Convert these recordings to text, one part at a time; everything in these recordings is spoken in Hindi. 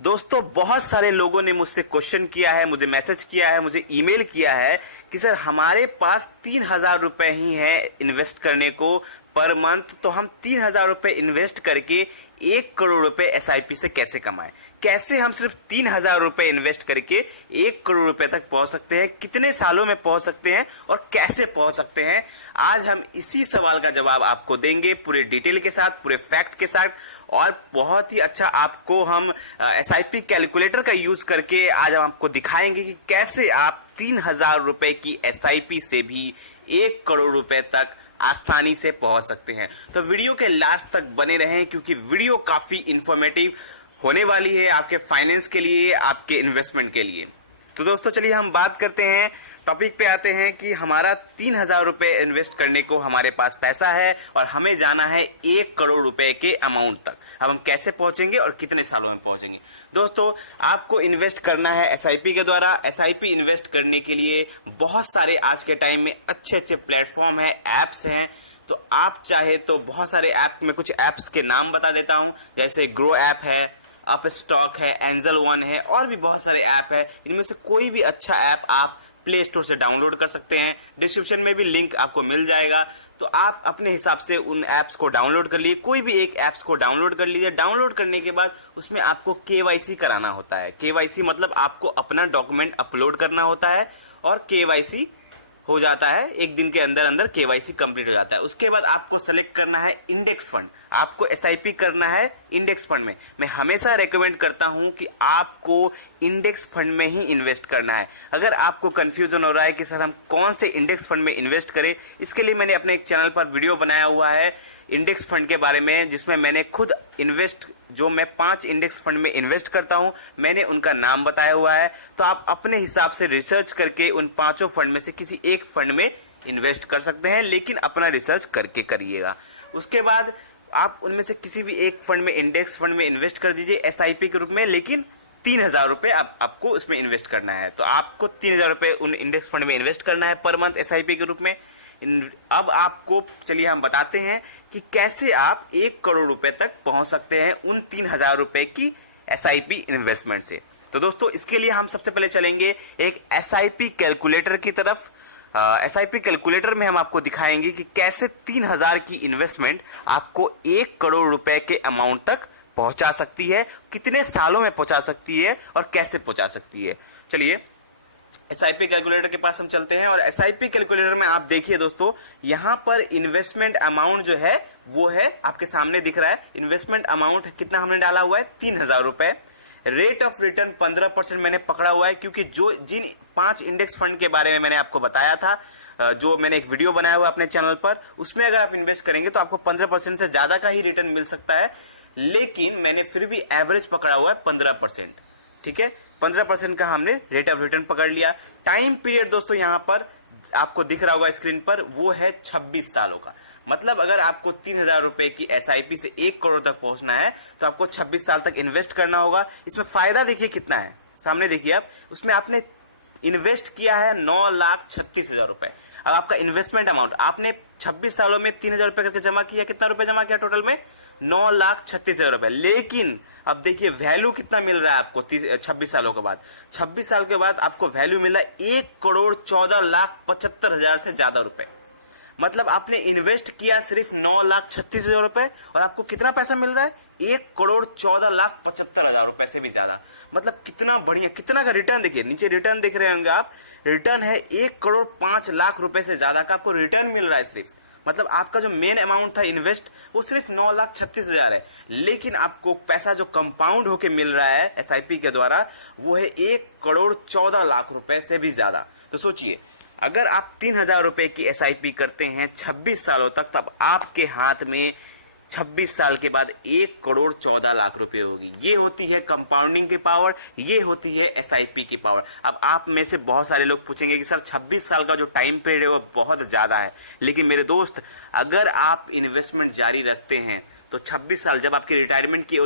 दोस्तों बहुत सारे लोगों ने मुझसे क्वेश्चन किया है, मुझे मैसेज किया है, मुझे ईमेल किया है कि सर हमारे पास 3,000 रुपए ही है इन्वेस्ट करने को पर मंथ, तो हम 3,000 रुपए इन्वेस्ट करके 1 करोड़ रुपए एसआईपी से कैसे कमाएं। कैसे हम सिर्फ 3,000 रुपए इन्वेस्ट करके 1 करोड़ रुपए तक पहुंच सकते हैं, कितने सालों में पहुंच सकते हैं और कैसे पहुंच सकते हैं। आज हम इसी सवाल का जवाब आपको देंगे पूरे डिटेल के साथ, पूरे फैक्ट के साथ, और बहुत ही अच्छा आपको हम एसआईपी कैलकुलेटर का यूज करके आज हम आपको दिखाएंगे कि कैसे आप 3,000 रुपए की एसआईपी से भी 1 करोड़ रुपए तक आसानी से पहुंच सकते हैं। तो वीडियो के लास्ट तक बने रहें क्योंकि वीडियो काफी इंफॉर्मेटिव होने वाली है आपके फाइनेंस के लिए, आपके इन्वेस्टमेंट के लिए। तो दोस्तों चलिए हम बात करते हैं, टॉपिक पे आते हैं कि हमारा 3,000 रुपए इन्वेस्ट करने को हमारे पास पैसा है और हमें जाना है 1 करोड़ रुपए के अमाउंट तक। अब हम कैसे पहुंचेंगे और कितने सालों में पहुंचेंगे। दोस्तों आपको इन्वेस्ट करना है एसआईपी के द्वारा। एसआईपी इन्वेस्ट करने के लिए बहुत सारे आज के टाइम में अच्छे अच्छे प्लेटफॉर्म है, एप्स हैं। तो आप चाहे तो बहुत सारे ऐप में कुछ एप्स के नाम बता देता हूं, जैसे ग्रो ऐप है, अप स्टॉक है, एंजल वन है, और भी बहुत सारे ऐप है। इनमें से कोई भी अच्छा ऐप आप प्ले स्टोर से डाउनलोड कर सकते हैं। डिस्क्रिप्शन में भी लिंक आपको मिल जाएगा, तो आप अपने हिसाब से उन ऐप्स को डाउनलोड कर लीजिए। कोई भी एक ऐप्स को डाउनलोड कर लीजिए। डाउनलोड करने के बाद उसमें आपको केवाईसी कराना होता है। केवाईसी मतलब आपको अपना डॉक्यूमेंट अपलोड करना होता है और केवाईसी हो जाता है, एक दिन के अंदर अंदर केवाईसी कंप्लीट हो जाता है। उसके बाद आपको सेलेक्ट करना है इंडेक्स फंड। आपको एसआईपी करना है इंडेक्स फंड में। मैं हमेशा रेकमेंड करता हूं कि आपको इंडेक्स फंड में ही इन्वेस्ट करना है। अगर आपको कंफ्यूजन हो रहा है कि सर हम कौन से इंडेक्स फंड में इन्वेस्ट करें, इसके लिए मैंने अपने एक चैनल पर वीडियो बनाया हुआ है इंडेक्स फंड के बारे में, जिसमें मैंने खुद जो मैं 5 इंडेक्स फंड में इन्वेस्ट करता हूं, मैंने उनका नाम बताया हुआ है। तो आप अपने हिसाब से रिसर्च करके उन 5 फंड में से किसी एक फंड में इन्वेस्ट कर सकते हैं, लेकिन अपना रिसर्च करके करिएगा। उसके बाद आप उनमें से किसी भी एक फंड में, इंडेक्स फंड में इन्वेस्ट कर दीजिए एसआईपी के रूप में, लेकिन 3,000 रुपए आपको उसमें इन्वेस्ट करना है। तो आपको 3,000 रुपए उन इंडेक्स फंड में इन्वेस्ट करना है पर मंथ एसआईपी के रूप में। अब आपको चलिए हम बताते हैं कि कैसे आप 1 करोड़ रुपए तक पहुंच सकते हैं उन 3,000 रुपए की एसआईपी इन्वेस्टमेंट से। तो दोस्तों इसके लिए हम सबसे पहले चलेंगे एक एसआईपी कैलकुलेटर की तरफ। एसआईपी कैलकुलेटर में हम आपको दिखाएंगे कि कैसे 3,000 की इन्वेस्टमेंट आपको 1 करोड़ रुपए के अमाउंट तक पहुंचा सकती है, कितने सालों में पहुंचा सकती है और कैसे पहुंचा सकती है। चलिए एसआईपी कैलकुलेटर के पास हम चलते हैं और एसआईपी कैलकुलेटर में आप देखिए दोस्तों, यहां पर इन्वेस्टमेंट अमाउंट जो है वो है आपके सामने दिख रहा है। इन्वेस्टमेंट अमाउंट कितना हमने डाला हुआ है, 3,000 रुपए। रेट ऑफ रिटर्न 15% मैंने पकड़ा हुआ है, क्योंकि जिन 5 इंडेक्स फंड के बारे में मैंने आपको बताया था, जो मैंने एक वीडियो बनाया हुआ अपने चैनल पर, उसमें अगर आप इन्वेस्ट करेंगे तो आपको 15% से ज्यादा का ही रिटर्न मिल सकता है, लेकिन मैंने फिर भी एवरेज पकड़ा हुआ है 15%। ठीक है, 15% का हमने रेट ऑफ रिटर्न पकड़ लिया। टाइम पीरियड दोस्तों यहां पर आपको दिख रहा होगा स्क्रीन पर, वो है 26 सालों का। मतलब अगर आपको 3,000 रुपए की एसआईपी से 1 करोड़ तक पहुंचना है तो आपको 26 साल तक इन्वेस्ट करना होगा। इसमें फायदा देखिए कितना है, सामने देखिए आप, उसमें आपने इन्वेस्ट किया है 9,36,000 रुपए। अब आपका इन्वेस्टमेंट अमाउंट आपने 26 सालों में 3,000 रुपए करके जमा किया, कितना रुपए जमा किया टोटल में, 9,36,000 रुपए। लेकिन अब देखिए वैल्यू कितना मिल रहा है आपको 26 सालों के बाद। 26 साल के बाद आपको वैल्यू मिला 1,14,75,000 से ज्यादा रुपए। मतलब आपने इन्वेस्ट किया सिर्फ 9,36,000 रुपए और आपको कितना पैसा मिल रहा है, 1,14,75,000 रुपए से भी ज्यादा। मतलब कितना बढ़िया, कितना का रिटर्न देखिए, नीचे रिटर्न देख रहे होंगे आप, रिटर्न है 1,05,00,000 रुपए से ज्यादा का आपको रिटर्न मिल रहा है सिर्फ। मतलब आपका जो मेन अमाउंट था इन्वेस्ट वो सिर्फ 9,36,000 है, लेकिन आपको पैसा जो कंपाउंड होके मिल रहा है एसआईपी के द्वारा वो है 1,14,00,000 रुपए से भी ज्यादा। तो सोचिए अगर आप 3,000 रुपए की एसआईपी करते हैं 26 सालों तक, तब आपके हाथ में 26 साल के बाद 1,14,00,000 रुपए होगी। ये होती है कंपाउंडिंग की पावर, ये होती है एसआईपी की पावर। अब आप में से बहुत सारे लोग पूछेंगे कि सर 26 साल का जो टाइम पीरियड है वो बहुत ज्यादा है, लेकिन मेरे दोस्त अगर आप इन्वेस्टमेंट जारी रखते हैं तो 26 साल जब आपकी रिटायरमेंट की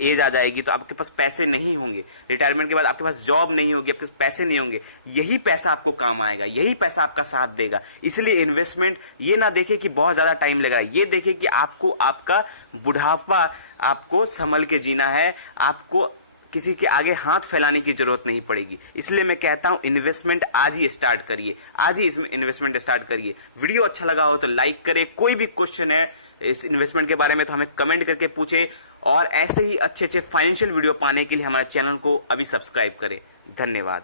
एज आ जाएगी तो आपके पास पैसे नहीं होंगे। रिटायरमेंट के बाद आपके पास जॉब नहीं होगी, आपके पास पैसे नहीं होंगे। यही पैसा आपको काम आएगा, यही पैसा आपका साथ देगा। इसलिए इन्वेस्टमेंट ये ना देखे कि बहुत ज्यादा टाइम लग रहा है, ये देखे कि आपको आपका बुढ़ापा आपको संभल के जीना है, आपको किसी के आगे हाथ फैलाने की जरूरत नहीं पड़ेगी। इसलिए मैं कहता हूं इन्वेस्टमेंट आज ही स्टार्ट करिए, आज ही इसमें इन्वेस्टमेंट स्टार्ट करिए। वीडियो अच्छा लगा हो तो लाइक करें, कोई भी क्वेश्चन है इस इन्वेस्टमेंट के बारे में तो हमें कमेंट करके पूछे, और ऐसे ही अच्छे अच्छे फाइनेंशियल वीडियो पाने के लिए हमारे चैनल को अभी सब्सक्राइब करें। धन्यवाद।